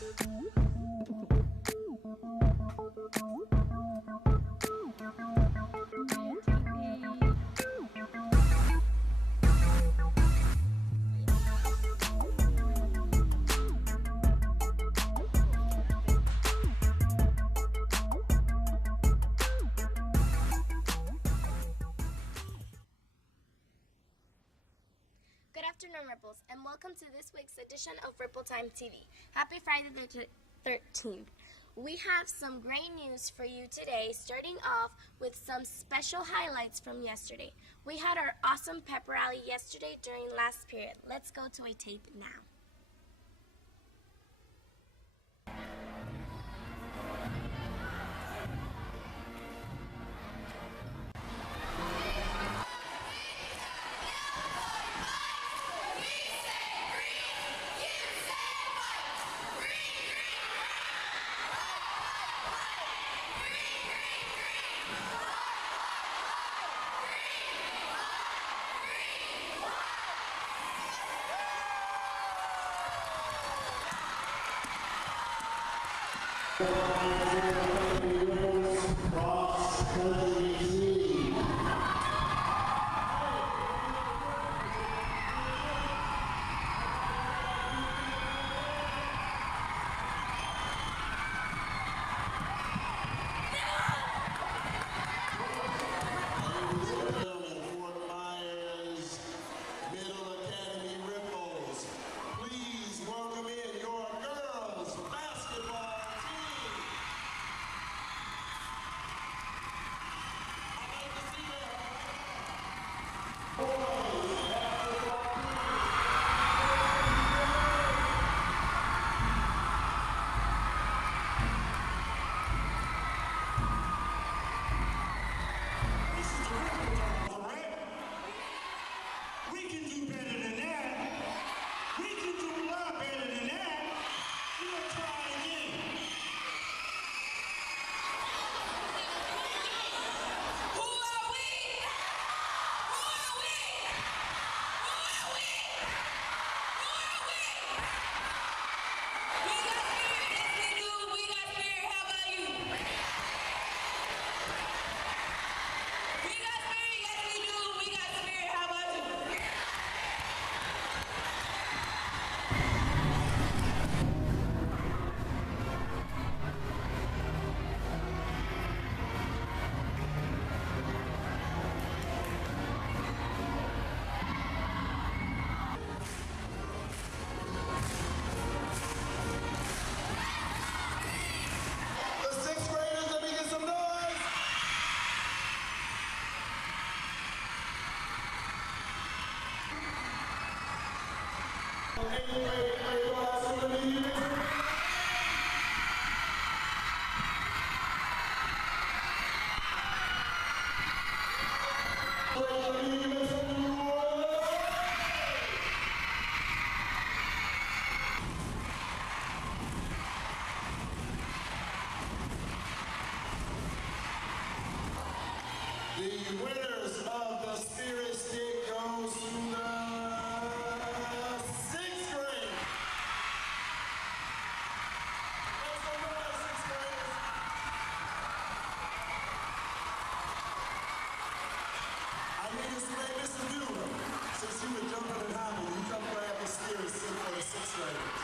Good afternoon, Ripples, and welcome to this week's edition of Rippletime-TV. Happy Friday the 13th. We have some great news for you today, starting off with some special highlights from yesterday. We had our awesome pep rally yesterday during last period. Let's go to a tape now. The winners of the Spirit Stick goes to the 6th grade. Let's go to our 6th graders. I need to say, Mr. Newman, since you were jumping and hopping, you come grab the Spirit Stick for the 6th graders.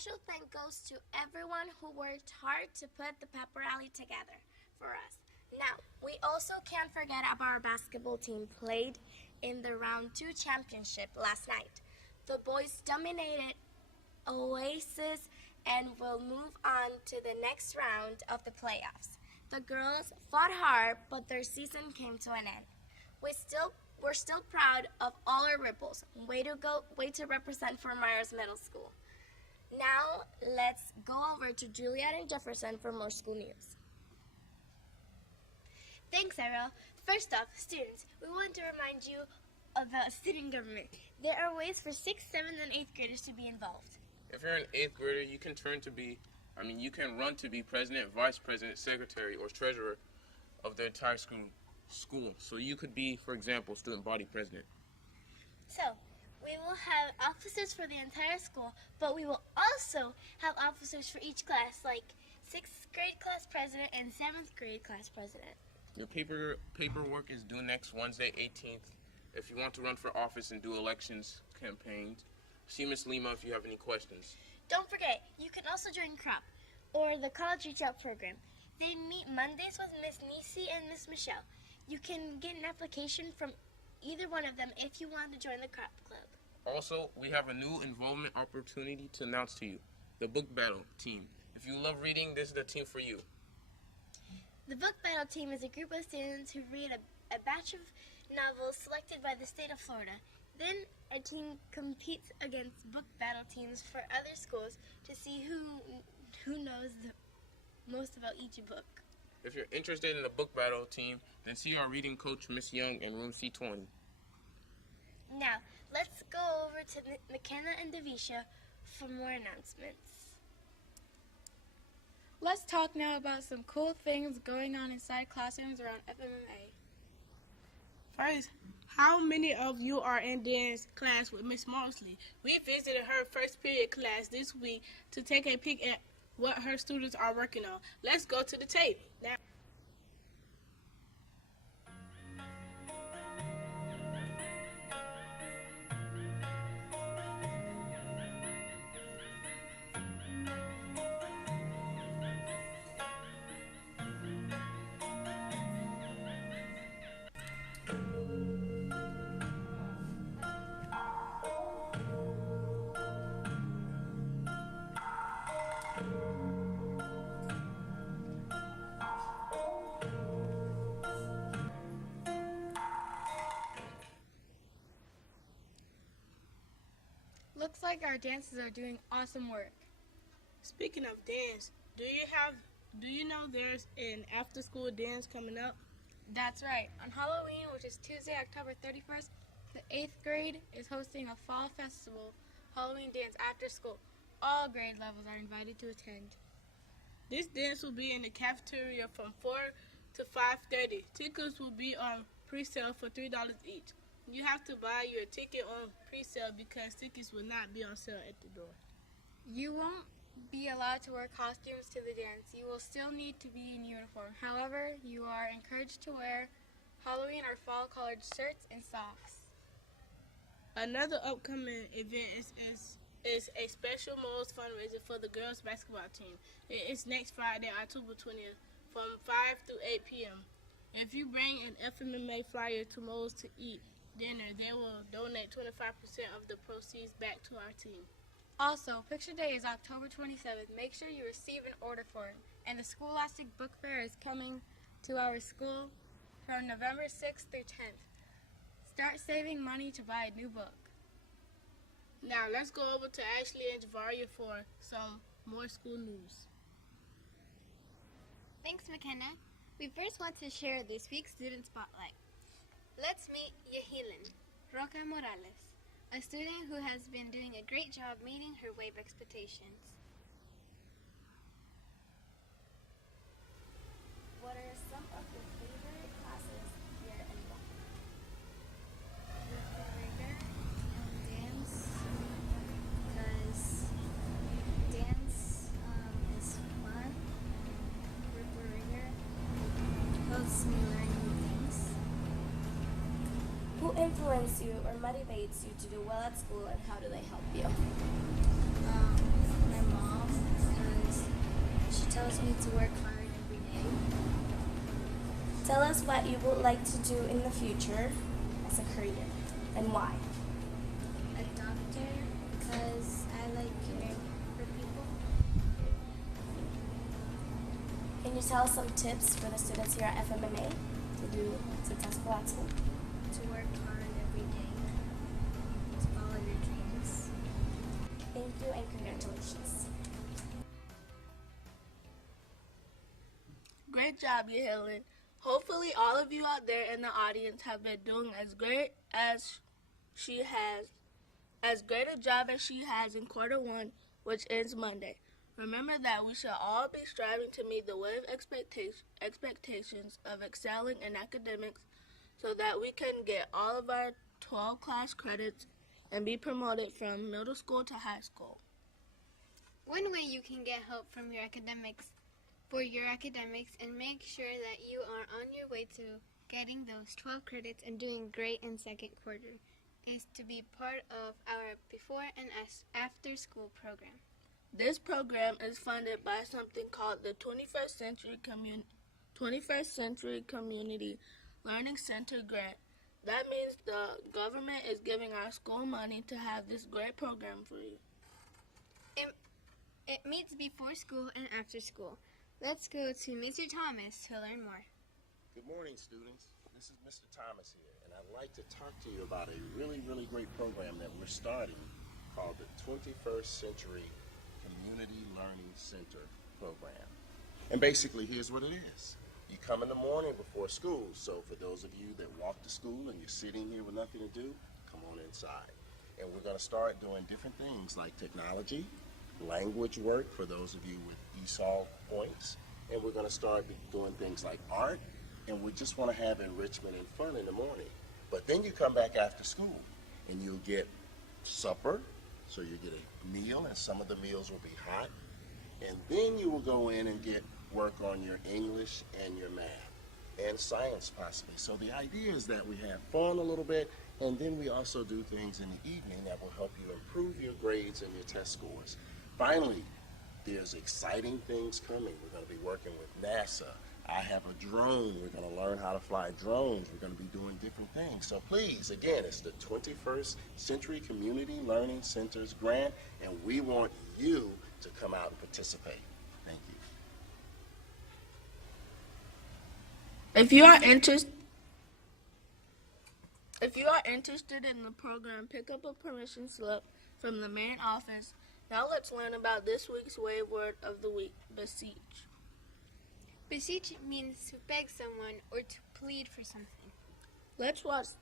Special thanks goes to everyone who worked hard to put the pep rally together for us. Now, we also can't forget about our basketball team played in the Round 2 championship last night. The boys dominated Oasis and will move on to the next round of the playoffs. The girls fought hard, but their season came to an end. We're still proud of all our Ripples. Way to go, way to represent Fort Myers Middle School. Now, let's go over to Juliet and Jefferson for more school news. Thanks, Ariel. First off, students, we want to remind you about student government. There are ways for 6th, 7th, and 8th graders to be involved. If you're an 8th grader, you can turn to be You can run to be president, vice president, secretary, or treasurer of the entire school. So you could be, for example, student body president. So, we will have officers for the entire school, but we will also have officers for each class, like 6th grade class president and 7th grade class president. Your paperwork is due next Wednesday, 18th. If you want to run for office and do elections campaigns, see Miss Lima if you have any questions. Don't forget, you can also join CROP, or the College Reach Out program. They meet Mondays with Miss Nisi and Miss Michelle. You can get an application from either one of them if you want to join the CROP club. Also, we have a new involvement opportunity to announce to you, the Book Battle team. If you love reading, this is the team for you. The Book Battle team is a group of students who read a batch of novels selected by the state of Florida. Then a team competes against book battle teams for other schools to see who knows the most about each book. If you're interested in the book battle team, then see our reading coach, Miss Young, in room C20. Now, let's go over to McKenna and Devisha for more announcements. Let's talk now about some cool things going on inside classrooms around FMMA. First, how many of you are in dance class with Miss Mosley? We visited her first period class this week to take a peek at what her students are working on. Let's go to the tape. Now, Looks like our dancers are doing awesome work. speaking of dance, do you know there's an after-school dance coming up? That's right. On Halloween, which is Tuesday, October 31st, the 8th grade is hosting a fall festival Halloween dance after school. All grade levels are invited to attend. This dance will be in the cafeteria from 4 to 5:30. Tickets will be on pre-sale for $3 each. You have to buy your ticket on pre-sale because tickets will not be on sale at the door. You won't be allowed to wear costumes to the dance. You will still need to be in uniform. However, you are encouraged to wear Halloween or fall colored shirts and socks. Another upcoming event is a special Moles fundraiser for the girls basketball team. It is next Friday, October 20th, from 5 to 8 p.m. If you bring an FMMA flyer to Moles to eat dinner, they will donate 25% of the proceeds back to our team. Also, Picture Day is October 27th. Make sure you receive an order for it. And the Scholastic Book Fair is coming to our school from November 6th through 10th. Start saving money to buy a new book. Now let's go over to Ashley and Javaria for some more school news. Thanks, McKenna. We first want to share this week's student spotlight. Let's meet Yahilin Roca Morales, a student who has been doing a great job meeting her WAVE expectations. What are some of your favorite classes here in Guam? Rigor and dance, because dance is fun. Rigor helps me learn new things. Who influenced you or motivates you to do well at school, and how do they help you? My mom, because she tells me to work hard every day. Tell us what you would like to do in the future as a career, and why. A doctor, because I like caring for people. Can you tell us some tips for the students here at FMMA to do successful at school? To work hard every day. To follow your dreams. Thank you and congratulations. Great job, Helen. Hopefully all of you out there in the audience have been doing as great as she has, as great a job as she has in quarter one, which ends Monday. Remember that we shall all be striving to meet the wave expectations of excelling in academics so that we can get all of our 12 class credits and be promoted from middle school to high school. One way you can get help from your academics and make sure that you are on your way to getting those 12 credits and doing great in second quarter is to be part of our before and after school program. This program is funded by something called the 21st Century Community Learning Center Grant. That means the government is giving our school money to have this great program for you. It meets before school and after school. Let's go to Mr. Thomas to learn more. Good morning, students. This is Mr. Thomas here, and I'd like to talk to you about a really, really great program that we're starting called the 21st Century Community Learning Center Program. And basically, here's what it is. You come in the morning before school, so for those of you that walk to school and you're sitting here with nothing to do, come on inside. And we're going to start doing different things like technology, language work for those of you with ESOL points, and we're going to start doing things like art, and we just want to have enrichment and fun in the morning. But then you come back after school, and you'll get supper, so you get a meal, and some of the meals will be hot, and then you will go in and get work on your English and your math, and science possibly. So the idea is that we have fun a little bit, and then we also do things in the evening that will help you improve your grades and your test scores. Finally, there's exciting things coming. We're going to be working with NASA. I have a drone. We're going to learn how to fly drones. We're going to be doing different things. So please, again, it's the 21st Century Community Learning Centers grant, and we want you to come out and participate. Thank you. If you are interested in the program, pick up a permission slip from the main office. Now let's learn about this week's wave word of the week, beseech. Beseech means to beg someone or to plead for something. Let's watch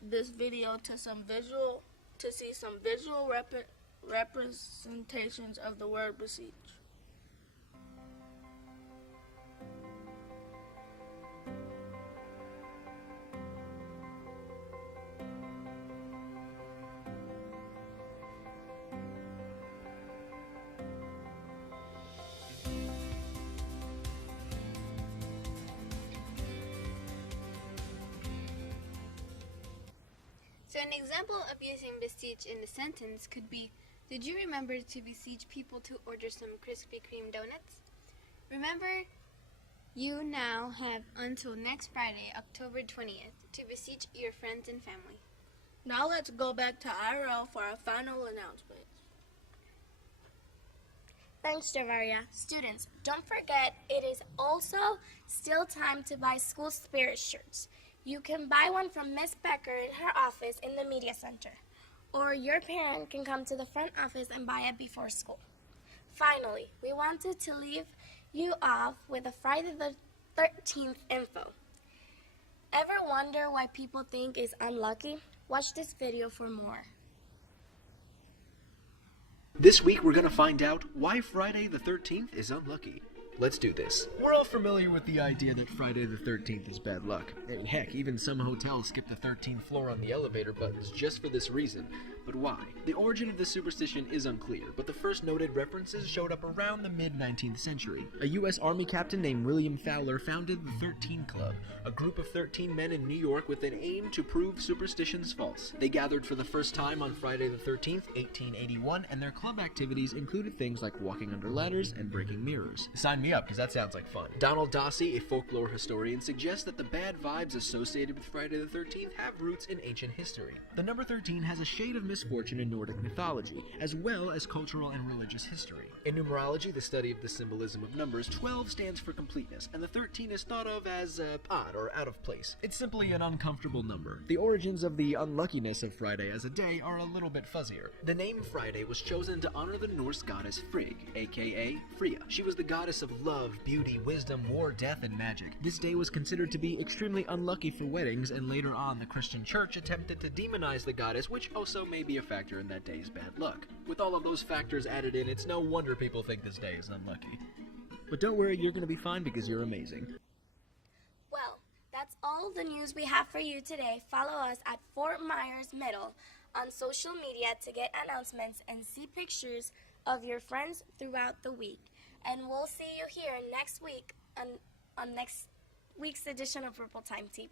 this video to see some visual representations of the word beseech. So an example of using beseech in a sentence could be, did you remember to beseech people to order some Krispy Kreme donuts? Remember, you now have until next Friday, October 20th, to beseech your friends and family. Now let's go back to IRL for our final announcement. Thanks, Javaria. Students, don't forget it is also still time to buy school spirit shirts. You can buy one from Miss Becker in her office in the Media Center, or your parent can come to the front office and buy it before school. Finally, we wanted to leave you off with a Friday the 13th info. Ever wonder why people think is unlucky? Watch this video for more. This week we're going to find out why Friday the 13th is unlucky. Let's do this. We're all familiar with the idea that Friday the 13th is bad luck. Heck, even some hotels skip the 13th floor on the elevator buttons just for this reason. But why? The origin of this superstition is unclear, but the first noted references showed up around the mid-19th century. A U.S. Army captain named William Fowler founded the 13 Club, a group of 13 men in New York with an aim to prove superstitions false. They gathered for the first time on Friday the 13th, 1881, and their club activities included things like walking under ladders and breaking mirrors. Sign me up, because that sounds like fun. Donald Dossey, a folklore historian, suggests that the bad vibes associated with Friday the 13th have roots in ancient history. The number 13 has a shade of misfortune in Nordic mythology, as well as cultural and religious history. In numerology, the study of the symbolism of numbers, 12 stands for completeness, and the 13 is thought of as odd or out of place. It's simply an uncomfortable number. The origins of the unluckiness of Friday as a day are a little bit fuzzier. The name Friday was chosen to honor the Norse goddess Frigg, aka Freya. She was the goddess of love, beauty, wisdom, war, death, and magic. This day was considered to be extremely unlucky for weddings, and later on the Christian church attempted to demonize the goddess, which also may be be a factor in that day's bad luck. With all of those factors added in, it's no wonder people think this day is unlucky. But don't worry, you're going to be fine because you're amazing. Well, that's all the news we have for you today. Follow us at Fort Myers Middle on social media to get announcements and see pictures of your friends throughout the week. And we'll see you here next week on next week's edition of Rippletime-TV.